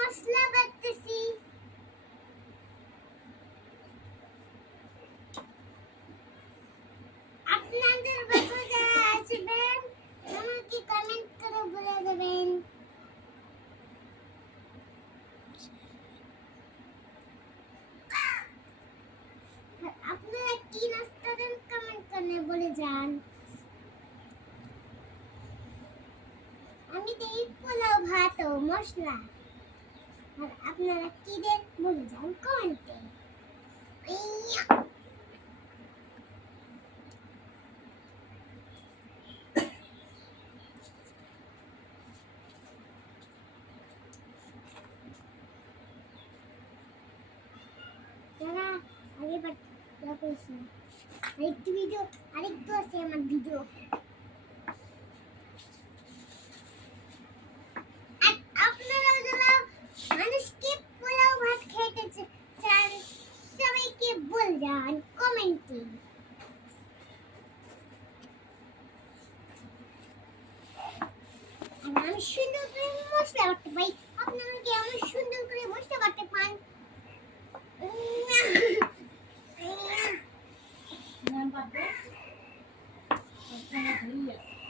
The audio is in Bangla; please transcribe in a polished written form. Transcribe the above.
মশলা বাটতেছি। আপনাদের বাসায় যারা আসবেন আমাকে কমেন্ট করে বলে দেবেন। আপনারা কি নাস্তা দেন কমেন্ট করে বলে যান। আমি দেই পোলাও ভাত ও মশলা। আর আপনারা কি দেন বলে যান কমেন্টে। যারা আগেবার করেছি আরেকটু ভিডিও আরেকটু আছে আমার ভিডিও। আর আপনারা যারা মানুষকে পোলাও ভাত খেতে চান সবাইকে বলে যান কমেন্টে। আর আমি সুন্দর করে মশলা বাটতে পাই, আপনারা কি আমার সুন্দর করে মশলা বাটতে পান? নাম পাবে? ওখানে ধুইয়া